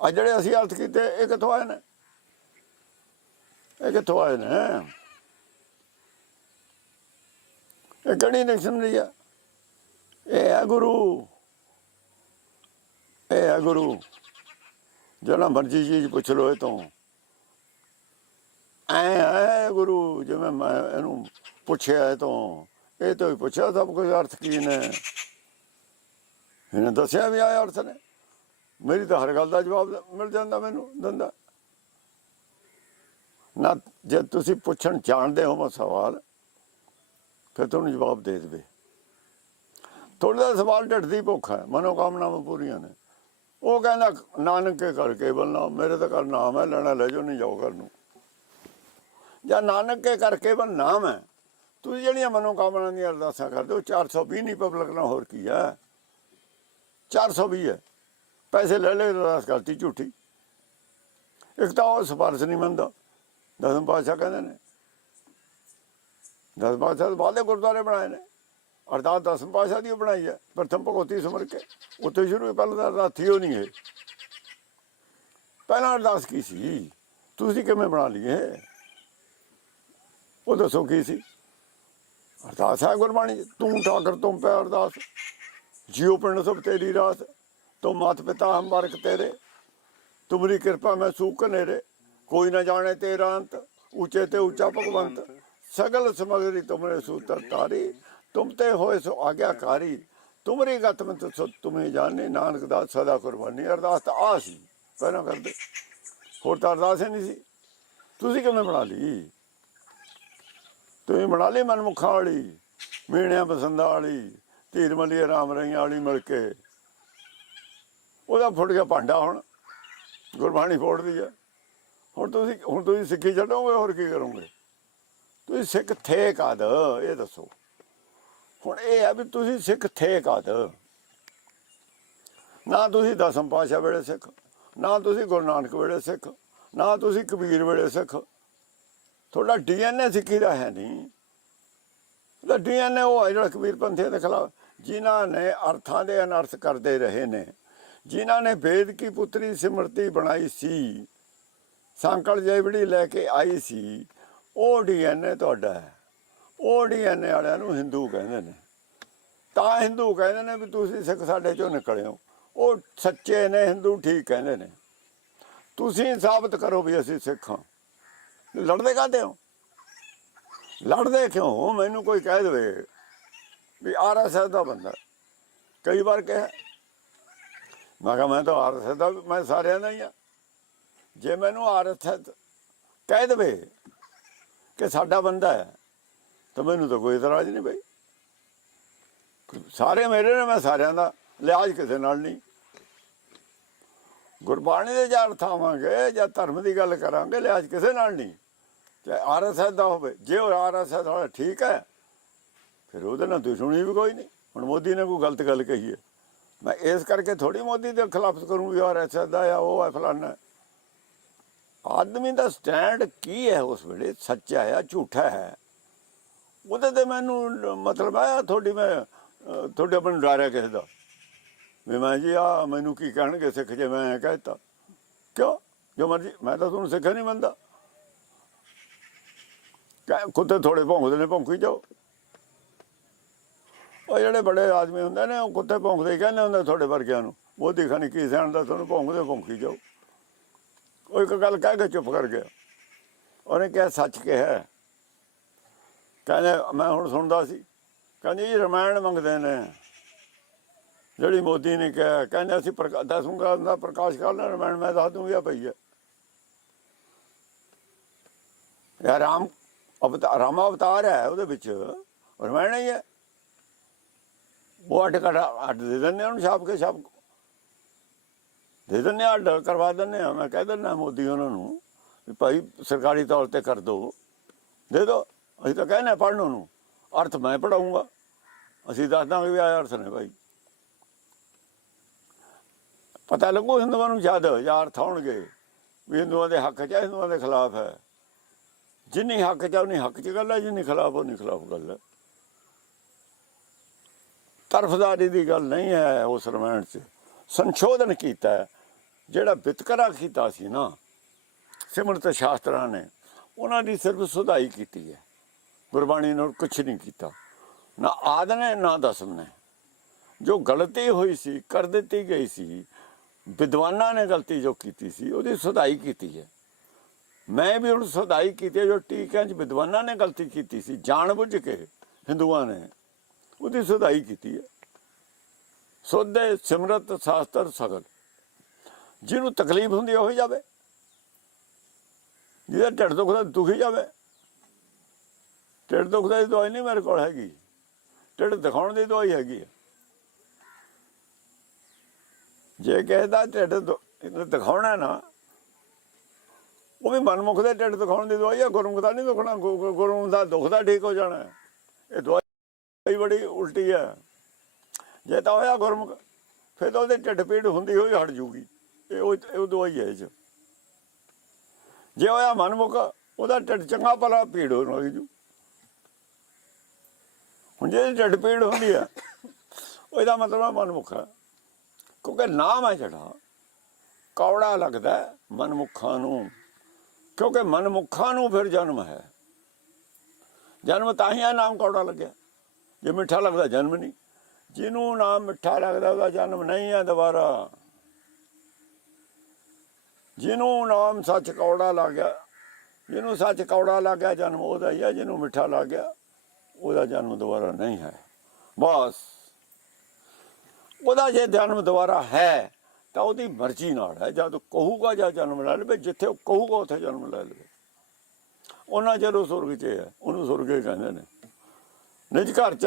ਆ ਜਿਹੜੇ ਅਸੀਂ ਅਰਥ ਕੀਤੇ, ਇਹ ਕਿੱਥੋਂ ਆਏ ਨੇ? ਇਹ ਕਿੱਥੋਂ ਆਏ ਨੇ? ਇਹ ਕਿਹੜੀ ਡਿਕਸ਼ਨਰੀ ਆ? ਇਹ ਹੈ ਗੁਰੂ। ਇਹ ਹੈ ਗੁਰੂ। ਜਿਹੜਾ ਮਰਜ਼ੀ ਚੀਜ਼ ਪੁੱਛ ਲੋ ਇਹ ਤੋਂ। ਐ ਹੈ ਗੁਰੂ, ਜਿਵੇਂ ਮੈਂ ਇਹਨੂੰ ਪੁੱਛਿਆ ਇਹ ਤੋਂ। ਇਹ ਤੋਂ ਹੀ ਪੁੱਛਿਆ ਸਭ ਕੁਝ ਅਰਥ ਕੀ ਨੇ? ਇਹਨੇ ਦੱਸਿਆ ਵੀ ਆਇਆ ਅਰਥ ਨੇ। ਮੇਰੀ ਤਾਂ ਹਰ ਗੱਲ ਦਾ ਜਵਾਬ ਮਿਲ ਜਾਂਦਾ ਮੈਨੂੰ, ਦੰਦਾ। ਨਾ, ਜੇ ਤੁਸੀਂ ਪੁੱਛਣ ਜਾਣਦੇ ਹੋ ਮੈਂ ਸਵਾਲ, ਫਿਰ ਤੁਹਾਨੂੰ ਜਵਾਬ ਦੇ ਦੇਵੇ। ਥੋੜਾ ਸਵਾਲ ਢਿੱਡ ਭੁੱਖ ਹੈ, ਮਨੋਕਾਮਨਾਵਾਂ ਪੂਰੀਆਂ ਨੇ। ਉਹ ਕਹਿੰਦਾ, ਨਾਨਕ ਕੇ ਕਰ ਕੇਵਲ ਨਾਮ, ਮੇਰੇ ਤਾਂ ਕਰ ਨਾਮ ਹੈ, ਲੈਣਾ ਲੈ ਜਾਓ, ਨਹੀਂ ਜਾਓ ਘਰ ਨੂੰ। ਜਾਂ ਨਾਨਕ ਕੇ ਕਰ ਕੇਵਲ ਨਾਮ ਹੈ, ਤੁਸੀਂ ਜਿਹੜੀਆਂ ਮਨੋਕਾਮਨਾ ਦੀਆਂ ਅਰਦਾਸਾਂ ਕਰਦੇ ਹੋ 420 ਨਹੀਂ ਪਬਲਿਕ ਨਾਲ ਹੋਰ ਕੀ ਹੈ? 420 ਹੈ। ਪੈਸੇ ਲੈ ਲੈ ਅਰਦਾਸ ਕਰਤੀ ਝੂਠੀ। ਇੱਕ ਤਾਂ ਉਹ ਸਿਫਾਰਸ਼ ਨਹੀਂ ਮੰਨਦਾ। ਦਸਮ ਪਾਤਸ਼ਾਹ ਕਹਿੰਦੇ ਨੇ। ਦਸਮ ਪਾਤਸ਼ਾਹ ਤੋਂ ਬਾਅਦ ਦੇ ਗੁਰਦੁਆਰੇ ਬਣਾਏ ਨੇ। ਅਰਦਾਸ ਦਸਮ ਪਾਤਸ਼ਾਹ ਦੀ ਬਣਾਈ ਹੈ। ਪ੍ਰਥਮ ਭਗਵਤੀ ਸਮਰ ਕੇ। ਉੱਥੇ ਸ਼ੁਰੂ ਪਹਿਲਾਂ ਤਾਂ ਅਰਦਾਸ ਥੀ ਉਹ ਨਹੀਂ ਹੈ ਪਹਿਲਾਂ ਅਰਦਾਸ ਕੀ ਸੀ? ਤੁਸੀਂ ਕਿਵੇਂ ਬਣਾ ਲਈਏ? ਉਹ ਦੱਸੋ ਕੀ ਸੀ? ਅਰਦਾਸ ਹੈ ਗੁਰਬਾਣੀ ਤੂੰ ਠਾਕਰ, ਤੂੰ ਪੈ ਅਰਦਾਸ ਜਿਉ ਪਿੰਡ ਸਭ ਤੇਰੀ ਰਾਸ। ਤੋ ਮਾਤ ਪਿਤਾ ਹਮ ਬਾਰਕ ਤੇਰੇ ਤੁਮਰੀ ਕਿਰਪਾ ਮੈਂ ਸੂਖ ਨੇਰੇ ਕੋਈ ਨਾ ਜਾਣੇ ਤੇਰਾ ਅੰਤ, ਉੱਚੇ ਤੇ ਉੱਚਾ ਭਗਵੰਤ, ਸਗਲ ਸਮਗਰੀ ਤੁਮਰੇ ਸੂਤਰ ਤਾਰੀ ਤੁਮ ਤੇ ਹੋਏ ਸੋ ਆਗਿਆਕਾਰੀ ਤੁਮਰੀ ਗਤ ਮੈਂ ਸੋ ਤੁਮੇ ਜਾਣੇ, ਨਾਨਕ ਦਾ ਸਦਾ ਕੁਰਬਾਨੀ, ਅਰਦਾਸ ਤਾਂ ਆ ਸੀ, ਪਹਿਲਾਂ ਕਰਦੇ, ਹੋਰ ਤਾਂ ਅਰਦਾਸ ਹੀ ਨਹੀਂ ਸੀ, ਤੁਸੀਂ ਕਿਵੇਂ ਬਣਾ ਲਈ? ਤੁਸੀਂ ਬਣਾ ਲਈ ਮਨਮੁਖਾਂ ਵਾਲੀ, ਮੀਣਿਆਂ ਪਸੰਦਾਂ ਵਾਲੀ, ਧੀਰ ਮਲੀ ਰਾਮ ਰਹੀਆਂ ਵਾਲੀ ਮਿਲ ਕੇ ਉਹਦਾ ਫੁੱਟ ਗਿਆ ਭਾਂਡਾ ਹੁਣ, ਗੁਰਬਾਣੀ ਫੋੜਦੀ ਹੈ ਹੁਣ ਤੁਸੀਂ ਹੁਣ ਤੁਸੀਂ ਸਿੱਖੀ ਛੱਡੋਗੇ, ਹੋਰ ਕੀ ਕਰੋਗੇ? ਤੁਸੀਂ ਸਿੱਖ ਥੇ ਕਦ, ਇਹ ਦੱਸੋ। ਹੁਣ ਇਹ ਆ ਵੀ ਤੁਸੀਂ ਸਿੱਖ ਥੇ ਕਦ। ਨਾ ਤੁਸੀਂ ਦਸਮ ਪਾਸ਼ਾ ਵੇਲੇ ਸਿੱਖ, ਨਾ ਤੁਸੀਂ ਗੁਰੂ ਨਾਨਕ ਵੇਲੇ ਸਿੱਖ, ਨਾ ਤੁਸੀਂ ਕਬੀਰ ਵੇਲੇ ਸਿੱਖ। ਤੁਹਾਡਾ ਡੀਐਨਏ ਸਿੱਖੀ ਦਾ ਹੈ ਨਹੀਂ। ਉਹਦਾ ਡੀਐਨਏ ਉਹ ਹੈ ਜਿਹੜਾ ਕਬੀਰ ਪੰਥੇ ਦੇ ਖਿਲਾਫ, ਜਿਨ੍ਹਾਂ ਨੇ ਅਰਥਾਂ ਦੇ ਅਨਰਥ ਕਰਦੇ ਰਹੇ ਨੇ। ਜਿਨ੍ਹਾਂ ਨੇ ਵੇਦ ਕੀ ਪੁੱਤਰੀ ਸਿਮਰਤੀ ਬਣਾਈ ਸੀ, ਸੰਕਲ ਜੈਵੜੀ ਲੈ ਕੇ ਆਈ ਸੀ, ਉਹ ਡੀਐਨਏ ਤੁਹਾਡਾ ਹੈ। ਉਹ ਡੀਐਨਏ ਵਾਲਿਆਂ ਨੂੰ ਹਿੰਦੂ ਕਹਿੰਦੇ ਨੇ। ਤਾਂ ਹਿੰਦੂ ਕਹਿੰਦੇ ਨੇ ਵੀ ਤੁਸੀਂ ਸਿੱਖ ਸਾਡੇ ਚੋਂ ਨਿਕਲਿਓ। ਉਹ ਸੱਚੇ ਨੇ, ਹਿੰਦੂ ਠੀਕ ਕਹਿੰਦੇ ਨੇ। ਤੁਸੀਂ ਸਾਬਤ ਕਰੋ ਵੀ ਅਸੀਂ ਸਿੱਖ ਹਾਂ। ਲੜਦੇ ਕਾਹਦੇ ਹੋ? ਲੜਦੇ ਕਿਉਂ ਹੋ? ਮੈਨੂੰ ਕੋਈ ਕਹਿ ਦੇਵੇ ਵੀ ਆਰਐਸਐਸ ਦਾ ਬੰਦਾ। ਕਈ ਵਾਰ ਕਿਹਾ ਮੈਂ ਕਿਹਾ ਮੈਂ ਤਾਂ ਆਰਐਸਐਸ ਦਾ ਮੈਂ ਸਾਰਿਆਂ ਦਾ ਹੀ ਆ। ਜੇ ਮੈਨੂੰ ਆਰਐਸਐਸ ਕਹਿ ਦੇਵੇ ਕਿ ਸਾਡਾ ਬੰਦਾ ਹੈ, ਤਾਂ ਮੈਨੂੰ ਤਾਂ ਕੋਈ ਇਤਰਾਜ਼ ਨਹੀਂ ਬਈ। ਸਾਰੇ ਮੇਰੇ ਨੇ, ਮੈਂ ਸਾਰਿਆਂ ਦਾ ਲਿਹਾਜ਼ ਕਿਸੇ ਨਾਲ ਨਹੀਂ। ਗੁਰਬਾਣੀ ਦੇ ਜਾਂ ਅਰਥ ਆਵਾਂਗੇ ਜਾਂ ਧਰਮ ਦੀ ਗੱਲ ਕਰਾਂਗੇ ਲਿਹਾਜ਼ ਕਿਸੇ ਨਾਲ ਨਹੀਂ। ਚਾਹੇ ਆਰਐਸਐਸ ਦਾ ਹੋਵੇ, ਜੇ ਉਹ ਆਰਐਸਐਸ ਵਾਲਾ ਠੀਕ ਹੈ, ਫਿਰ ਉਹਦੇ ਨਾਲ ਦੁਸ਼ਮਣੀ ਵੀ ਕੋਈ ਨਹੀਂ। ਹੁਣ ਮੋਦੀ ਨੇ ਕੋਈ ਗਲਤ ਗੱਲ ਕਹੀ ਹੈ। ਮੈਂ ਇਸ ਕਰਕੇ ਥੋੜੀ ਮੋਦੀ ਦੇ ਖਿਲਾਫ ਕਰੂੰ ਵੀ ਆਰਐਸਐਸ ਦਾ ਆ ਉਹ ਹੈ ਫਲਾਨਾ ਆਦਮੀ ਦਾ ਸਟੈਂਡ ਕੀ ਹੈ ਉਸ ਵੇਲੇ? ਸੱਚਾ ਹੈ ਝੂਠਾ ਹੈ? ਉਹਦੇ ਤੇ ਮੈਨੂੰ ਮਤਲਬ ਆ ਤੁਹਾਡੀ ਮੈਂ ਅਹ, ਤੁਹਾਡੇ ਆਪਣ ਡਰਿਆ ਕਿਸੇ ਦਾ। ਵੀ ਮੈਂ ਜੀ ਆ ਮੈਨੂੰ ਕੀ ਕਹਿਣਗੇ ਸਿੱਖ ਜੇ ਮੈਂ ਐਂ ਕਹਿ ਦਿੱਤਾ ਕਿਉਂ? ਜੋ ਮਰਜ਼ੀ ਮੈਂ ਤਾਂ ਤੁਹਾਨੂੰ ਸਿੱਖ ਨਹੀਂ ਮੰਨਦਾ। ਕਹਿ- ਕੁੱਤੇ ਥੋੜੇ ਭੌਂਕਦੇ ਨੇ ਭੌਂਕੀ ਜਾਓ। ਉਹ ਜਿਹੜੇ ਬੜੇ ਆਦਮੀ ਹੁੰਦੇ ਨੇ, ਉਹ ਕੁੱਤੇ ਭੌਂਕਦੇ ਕਹਿੰਦੇ ਹੁੰਦੇ ਤੁਹਾਡੇ ਵਰਗਿਆਂ ਨੂੰ। ਮੋਦੀ ਖਾਨੀ ਕੀ ਸਹਿਣਦਾ ਤੁਹਾਨੂੰ ਭੌਂਕਦੇ ਭੌਂਕੀ ਜਾਓ। ਉਹ ਇੱਕ ਗੱਲ ਕਹਿ ਕੇ ਚੁੱਪ ਕਰ ਗਿਆ। ਉਹਨੇ ਕਿਹਾ, ਸੱਚ ਕਿਹਾ ਕਹਿੰਦੇ, ਮੈਂ ਹੁਣ ਸੁਣਦਾ ਸੀ। ਕਹਿੰਦੇ ਜੀ ਰਮਾਇਣ ਮੰਗਦੇ ਨੇ। ਜਿਹੜੀ ਮੋਦੀ ਨੇ ਕਿਹਾ, ਕਹਿੰਦੇ, ਅਸੀਂ ਪ੍ਰਕਾ- ਦਸੂੰਗਾ ਦਾ ਪ੍ਰਕਾਸ਼ ਕਰਨਾ ਰਮਾਇਣ ਮੈਂ ਦੱਸ ਦੂੰਗਾ ਪਈ ਹੈ। ਇਹ ਰਾਮ ਅਵਤਾਰ ਰਾਮ ਅਵਤਾਰ ਹੈ ਉਹਦੇ ਵਿੱਚ। ਰਮਾਇਣ ਹੀ ਹੈ। ਉਹ ਅੱਡ ਕਰ ਅੱਡ ਦੇ ਦਿੰਦੇ ਉਹਨੂੰ ਛਾਪ ਕੇ ਛਾਪ ਦੇ ਦਿੰਦੇ ਆ ਅੱਡ ਕਰਵਾ ਦਿੰਦੇ ਆ। ਮੈਂ ਕਹਿ ਦਿੰਦਾ ਮੋਦੀ ਉਹਨਾਂ ਨੂੰ ਵੀ ਭਾਈ ਸਰਕਾਰੀ ਤੌਰ ਤੇ ਕਰ ਦੋ। ਦੇ ਦੋ। ਅਸੀਂ ਤਾਂ ਕਹਿੰਦੇ ਪੜ੍ਹਨ ਨੂੰ ਅਰਥ ਮੈਂ ਪੜਾਉਂਗਾ ਅਸੀਂ ਦੱਸ ਦਾਂਗੇ ਵੀ ਆਹ ਅਰਥ ਨੇ ਭਾਈ। ਪਤਾ ਲੱਗੂ ਹਿੰਦੂਆਂ ਨੂੰ ਜਦ ਜਾਂ ਅਰਥ ਹੋਣਗੇ ਵੀ ਹਿੰਦੂਆਂ ਦੇ ਹੱਕ ਚ ਹਿੰਦੂਆਂ ਦੇ ਖਿਲਾਫ ਹੈ। ਜਿੰਨੀ ਹੱਕ ਚ ਆ, ਹੱਕ ਚ ਗੱਲ ਹੈ ਜਿੰਨੀ ਖਿਲਾਫ ਉਨੀ ਖਿਲਾਫ ਗੱਲ ਹੈ ਤਰਫਦਾਰੀ ਦੀ ਗੱਲ ਨਹੀਂ ਹੈ ਉਸ ਰਮਾਇਣ 'ਚ। ਸੰਸ਼ੋਧਨ ਕੀਤਾ ਜਿਹੜਾ ਵਿਤਕਰਾ ਕੀਤਾ ਸੀ ਨਾ, ਸਿਮਰਤ ਸ਼ਾਸਤਰਾਂ ਨੇ, ਉਹਨਾਂ ਦੀ ਸਿਰਫ ਸੁਧਾਈ ਕੀਤੀ ਹੈ। ਗੁਰਬਾਣੀ ਨੇ ਕੁਝ ਨਹੀਂ ਕੀਤਾ। ਨਾ ਆਦ ਨੇ, ਨਾ ਦਸਮ ਨੇ। ਜੋ ਗਲਤੀ ਹੋਈ ਸੀ, ਕਰ ਦਿੱਤੀ ਗਈ ਸੀ, ਵਿਦਵਾਨਾਂ ਨੇ ਗਲਤੀ ਜੋ ਕੀਤੀ ਸੀ, ਉਹਦੀ ਸੁਧਾਈ ਕੀਤੀ ਹੈ। ਮੈਂ ਵੀ ਹੁਣ ਸੁਧਾਈ ਕੀਤੀ ਹੈ, ਜੋ ਟੀਕਿਆਂ 'ਚ ਵਿਦਵਾਨਾਂ ਨੇ ਗਲਤੀ ਕੀਤੀ ਸੀ ਜਾਣ ਬੁੱਝ ਕੇ ਹਿੰਦੂਆਂ ਨੇ ਉਹਦੀ ਸੁਧਾਈ ਕੀਤੀ ਹੈ। ਸੋਧੇ ਸਿਮਰਤ ਸ਼ਾਸਤਰ ਸਗਲ ਜਿਹਨੂੰ ਤਕਲੀਫ ਹੁੰਦੀ ਉਹ ਹੀ ਜਾਵੇ। ਜਿਹਦਾ ਢਿੱਡ ਦੁਖਦਾ ਦੁਖੀ ਜਾਵੇ। ਢਿੱਡ ਦੁਖਦਾ ਦੀ ਦਵਾਈ ਨਹੀਂ ਮੇਰੇ ਕੋਲ ਹੈਗੀ। ਢਿੱਡ ਦਿਖਾਉਣ ਦੀ ਦਵਾਈ ਹੈਗੀ ਹੈ ਜੇ ਕਹਿੰਦਾ ਢਿੱਡ ਦਿਖਾਉਣਾ ਨਾ, ਉਹ ਵੀ ਮਨਮੁਖ ਦੇ ਢਿੱਡ ਦਿਖਾਉਣ ਦੀ ਦਵਾਈ ਹੈ ਗੁਰਮੁਖ ਦਾ ਨਹੀਂ ਦੁਖਣਾ। ਗੁਰੂ ਗੁ- ਗੁਰਮੁਖ ਦਾ ਦੁਖਦਾ ਠੀਕ ਹੋ ਜਾਣਾ। ਇਹ ਦਵਾਈ ਬੜੀ ਉਲਟੀ ਹੈ ਜੇ ਤਾਂ ਹੋਇਆ ਗੁਰਮੁਖ, ਫਿਰ ਤਾਂ ਉਹਦੇ ਢਿੱਡ ਪੀੜ ਹੁੰਦੀ ਹੋਈ ਹਟ ਜੂਗੀ। ਇਹ ਉਹ ਦਵਾਈ ਹੈ ਇਹ 'ਚ। ਜੇ ਹੋਇਆ ਮਨਮੁਖ, ਉਹਦਾ ਢਿੱਡ ਚੰਗਾ ਭਲਾ ਪੀੜ ਹੋਣ ਲੱਗ ਜੂ। ਹੁਣ ਜੇ ਢਿੱਡ ਪੀੜ ਹੁੰਦੀ ਹੈ ਉਹਦਾ ਮਤਲਬ ਹੈ ਮਨਮੁਖ ਹੈ ਕਿਉਂਕਿ ਨਾਮ ਹੈ ਜਿਹੜਾ, ਕੌੜਾ ਲੱਗਦਾ ਹੈ ਮਨਮੁਖਾਂ ਨੂੰ। ਕਿਉਂਕਿ ਮਨਮੁਖਾਂ ਨੂੰ ਫਿਰ ਜਨਮ ਹੈ। ਜਨਮ ਤਾਂ ਹੀ ਆ ਨਾਮ ਕੌੜਾ ਲੱਗਿਆ। ਜੇ ਮਿੱਠਾ ਲੱਗਦਾ ਜਨਮ ਨਹੀਂ। ਜਿਹਨੂੰ ਨਾਮ ਮਿੱਠਾ ਲੱਗਦਾ, ਉਹਦਾ ਜਨਮ ਨਹੀਂ ਹੈ ਦੁਬਾਰਾ। ਜਿਹਨੂੰ ਨਾਮ ਸੱਚ ਕੌੜਾ ਲੱਗ ਗਿਆ ਜਿਹਨੂੰ ਸੱਚ ਕੌੜਾ ਲੱਗ ਗਿਆ ਜਨਮ ਉਹਦਾ ਹੀ ਹੈ। ਜਿਹਨੂੰ ਮਿੱਠਾ ਲੱਗ ਗਿਆ ਉਹਦਾ ਜਨਮ ਦੁਬਾਰਾ ਨਹੀਂ ਹੈ। ਬਸ। ਉਹਦਾ ਜੇ ਜਨਮ ਦੁਬਾਰਾ ਹੈ, ਤਾਂ ਉਹਦੀ ਮਰਜ਼ੀ ਨਾਲ ਹੈ। ਜਦ ਕਹੂਗਾ ਜਾਂ ਜਨਮ ਲੈ ਲਵੇ, ਜਿੱਥੇ ਉਹ ਕਹੂਗਾ, ਉੱਥੇ ਜਨਮ ਲੈ ਲਵੇ। ਉਹਨਾਂ ਜਦੋਂ ਸੁਰਗ 'ਚ ਹੈ, ਉਹਨੂੰ ਸੁਰਗ ਹੀ ਕਹਿੰਦੇ ਨੇ। ਨਿਜ ਘਰ 'ਚ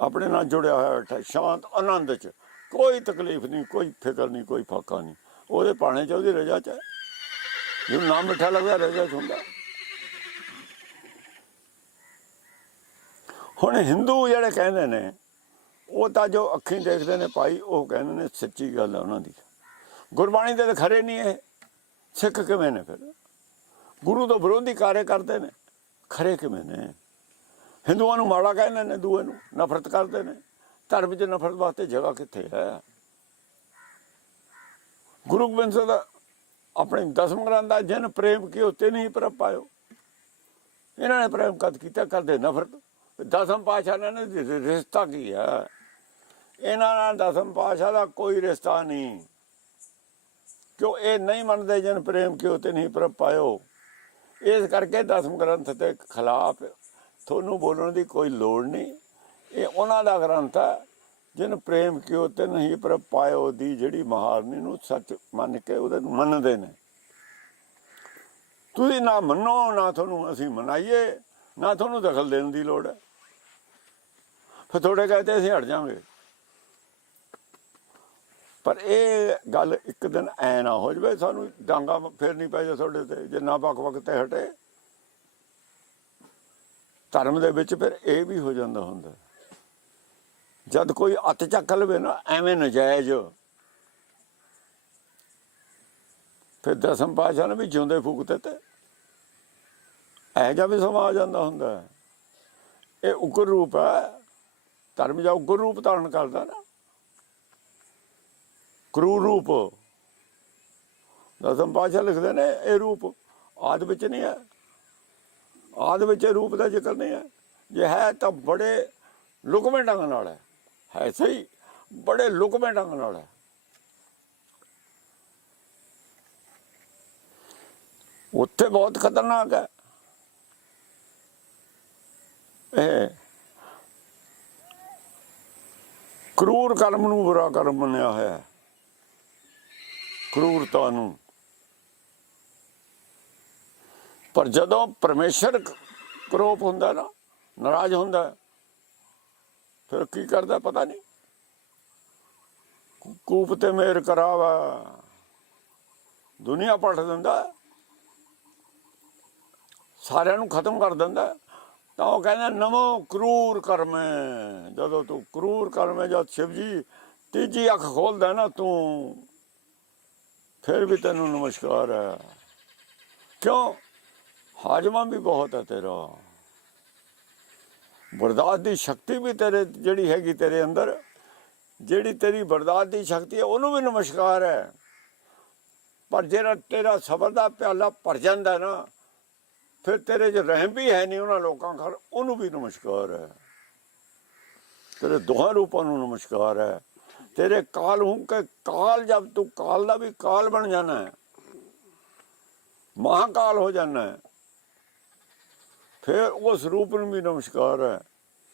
ਆਪਣੇ ਨਾਲ ਜੁੜਿਆ ਹੋਇਆ ਬੈਠਾ, ਸ਼ਾਂਤ, ਆਨੰਦ 'ਚ। ਕੋਈ ਤਕਲੀਫ ਨਹੀਂ, ਕੋਈ ਫਿਕਰ ਨਹੀਂ, ਕੋਈ ਫਾਕਾ ਨਹੀਂ। ਉਹਦੇ ਪਾਣੇ 'ਚ ਉਹਦੀ ਰਜਾ 'ਚ ਹੈ। ਜਿਹਨੂੰ ਨਾਮ ਮਿੱਠਾ ਲੱਗਦਾ, ਰਜਾ 'ਚ ਹੁੰਦਾ। ਹੁਣ ਹਿੰਦੂ ਜਿਹੜੇ ਕਹਿੰਦੇ ਨੇ, ਉਹ ਤਾਂ ਜੋ ਅੱਖੀਂ ਦੇਖਦੇ ਨੇ ਭਾਈ, ਉਹ ਕਹਿੰਦੇ ਨੇ ਸੱਚੀ ਗੱਲ ਹੈ ਉਹਨਾਂ ਦੀ। ਗੁਰਬਾਣੀ ਦੇ ਤਾਂ ਖਰੇ ਨਹੀਂ ਇਹ। ਸਿੱਖ ਕਿਵੇਂ ਨੇ ਫਿਰ? ਗੁਰੂ ਤੋਂ ਵਿਰੋਧੀ ਕਾਰਜ ਕਰਦੇ ਨੇ। ਖਰੇ ਕਿਵੇਂ ਨੇ? ਹਿੰਦੂਆਂ ਨੂੰ ਮਾੜਾ ਕਹਿੰਦੇ ਨੇ ਦੂਏ ਨੂੰ ਨਫ਼ਰਤ ਕਰਦੇ ਨੇ। ਧਰਮ 'ਚ ਨਫ਼ਰਤ ਵਾਸਤੇ ਜਗ੍ਹਾ ਕਿੱਥੇ ਹੈ? ਗੁਰੂ ਗੋਬਿੰਦ ਸਿੰਘ ਦਾ ਆਪਣੇ ਦਸਮ ਗ੍ਰੰਥ ਦਾ ਜਨ ਪ੍ਰੇਮ ਕੀ ਉਤੇ ਨਹੀਂ ਪਰ ਪਾਇਓ। ਇਹਨਾਂ ਨੇ ਪ੍ਰੇਮ ਕਦ ਕੀਤਾ? ਕਰਦੇ ਨਫ਼ਰਤ। ਦਸਮ ਪਾਸ਼ਾ ਨੇ ਰਿਸ਼ਤਾ ਕੀ ਹੈ? ਇਹਨਾਂ ਨਾਲ ਦਸਮ ਪਾਸ਼ਾ ਦਾ ਕੋਈ ਰਿਸ਼ਤਾ ਨਹੀਂ। ਕਿਉਂ? ਇਹ ਨਹੀਂ ਮੰਨਦੇ ਜਨ ਪ੍ਰੇਮ ਕਿਉ ਤੇ ਨਹੀਂ ਪਰ ਪਾਇਓ। ਇਸ ਕਰਕੇ ਦਸਮ ਗ੍ਰੰਥ ਦੇ ਖਿਲਾਫ ਤੁਹਾਨੂੰ ਬੋਲਣ ਦੀ ਕੋਈ ਲੋੜ ਨਹੀਂ। ਇਹ ਉਹਨਾਂ ਦਾ ਗ੍ਰੰਥ ਹੈ ਜਿਨ ਪ੍ਰੇਮ ਕਿਉ ਤੇ ਨਹੀਂ, ਪਰ ਪਾਇਓ ਦੀ ਜਿਹੜੀ ਮਹਾਰਨੀ ਨੂੰ ਸੱਚ ਮੰਨ ਕੇ ਉਹਦੇ ਮੰਨਦੇ ਨੇ। ਤੁਸੀਂ ਨਾ ਮੰਨੋ, ਨਾ ਤੁਹਾਨੂੰ ਅਸੀਂ ਮਨਾਈਏ, ਨਾ ਤੁਹਾਨੂੰ ਦਖਲ ਦੇਣ ਦੀ ਲੋੜ। ਹੈ ਫਿਰ ਥੋੜੇ ਕਹਤੇ ਅਸੀਂ ਹਟ ਜਾਵਾਂਗੇ। ਪਰ ਇਹ ਗੱਲ ਇੱਕ ਦਿਨ ਐ ਨਾ ਹੋ ਜਵੇ, ਸਾਨੂੰ ਡਾਂਗਾ ਫੇਰਨੀ ਪੈ ਜਾ ਤੁਹਾਡੇ ਤੇ, ਜੇ ਨਾ ਵਕ ਵਕ ਤੇ ਹਟੇ। ਧਰਮ ਦੇ ਵਿੱਚ ਫਿਰ ਇਹ ਵੀ ਹੋ ਜਾਂਦਾ ਹੁੰਦਾ। ਜਦ ਕੋਈ ਅੱਤ ਚੱਕ ਲਵੇ ਨਾ, ਐਵੇਂ ਨਜਾਇਜ਼। ਫਿਰ ਦਸਮ ਪਾਸ਼ਾ ਨੇ ਵੀ ਜਿਉਂਦੇ ਫੂਕ ਦਿੱਤੇ ਇਹ ਜਿਹਾ ਵੀ ਸਮਾਂ ਆ ਜਾਂਦਾ ਹੁੰਦਾ। ਇਹ ਉਗਰ ਰੂਪ ਹੈ। ਧਰਮ ਜਾਂ ਉਗਰ ਰੂਪ ਧਾਰਨ ਕਰਦਾ ਨਾ। ਕਰੂ ਰੂਪ। ਦਸਮ ਪਾਸ਼ਾ ਲਿਖਦੇ ਨੇ, ਇਹ ਰੂਪ ਆਦ ਵਿੱਚ ਨਹੀਂ ਹੈ। ਆਦ ਵਿੱਚ ਇਹ ਰੂਪ ਦਾ ਜ਼ਿਕਰ ਨਹੀਂ ਹੈ। ਜੇ ਹੈ ਤਾਂ ਬੜੇ ਲੁਕਵੇਂ ਢੰਗ ਨਾਲ ਹੈ। ਹੈ ਸਹੀ, ਬੜੇ ਲੁਕਵੇਂ ਢੰਗ ਨਾਲ ਹੈ। ਉੱਥੇ ਬਹੁਤ ਖਤਰਨਾਕ ਹੈ। ਇਹ ਕਰੂਰ ਕਰਮ ਨੂੰ ਬੁਰਾ ਕਰਮ ਮੰਨਿਆ ਹੋਇਆ ਹੈ। ਕਰੂਰਤਾ ਨੂੰ ਪਰ ਜਦੋਂ ਪਰਮੇਸ਼ਰ ਕਰੋਪ ਹੁੰਦਾ ਨਾ, ਨਾਰਾਜ਼ ਹੁੰਦਾ, ਫਿਰ ਕੀ ਕਰਦਾ ਪਤਾ ਨਹੀਂ। ਕੂਪ ਤੇ ਮੇਰ ਕਰਾਵਾ, ਦੁਨੀਆ ਪਲਟ ਦਿੰਦਾ, ਸਾਰਿਆਂ ਨੂੰ ਖਤਮ ਕਰ ਦਿੰਦਾ। ਤਾਂ ਉਹ ਕਹਿੰਦਾ, ਨਮੋ ਕਰੂਰ ਕਰਮੈ, ਜਦੋਂ ਤੂੰ ਕਰੂਰ ਕਰਮੈ, ਜਦ ਸ਼ਿਵ ਜੀ ਤੀਜੀ ਅੱਖ ਖੋਲਦਾ ਨਾ ਤੂੰ, ਫਿਰ ਵੀ ਤੈਨੂੰ ਨਮਸਕਾਰ ਹੈ। ਕਿਉਂ? ਹਾਜਮਾ ਵੀ ਬਹੁਤ ਹੈ ਤੇਰਾ। ਬਰਦਾਸ਼ਤ ਦੀ ਸ਼ਕਤੀ ਵੀ ਤੇਰੇ ਜਿਹੜੀ ਹੈਗੀ ਤੇਰੇ ਅੰਦਰ, ਜਿਹੜੀ ਤੇਰੀ ਬਰਦਾਸ਼ਤ ਦੀ ਸ਼ਕਤੀ ਹੈ ਉਹਨੂੰ ਵੀ ਨਮਸਕਾਰ ਹੈ। ਪਰ ਜਿਹੜਾ ਤੇਰਾ ਸਬਰ ਦਾ ਪਿਆਲਾ ਭਰ ਜਾਂਦਾ ਨਾ, ਫਿਰ ਤੇਰੇ 'ਚ ਰਹਿਮ ਵੀ ਹੈ ਨਹੀਂ ਉਹਨਾਂ ਲੋਕਾਂ ਖਰ ਉਹਨੂੰ ਵੀ ਨਮਸਕਾਰ ਹੈ। ਤੇਰੇ ਦੋਹਾਂ ਰੂਪਾਂ ਨੂੰ ਨਮਸਕਾਰ ਹੈ। ਤੇਰੇ ਕਾਲ ਹੂੰ ਕੇ ਕਾਲ ਜਬ ਤੂੰ ਕਾਲ ਦਾ ਵੀ ਕਾਲ ਬਣ ਜਾਣਾ ਹੈ, ਮਹਾਕਾਲ ਹੋ ਜਾਣਾ ਹੈ। ਫਿਰ ਉਸ ਰੂਪ ਨੂੰ ਵੀ ਨਮਸਕਾਰ ਹੈ।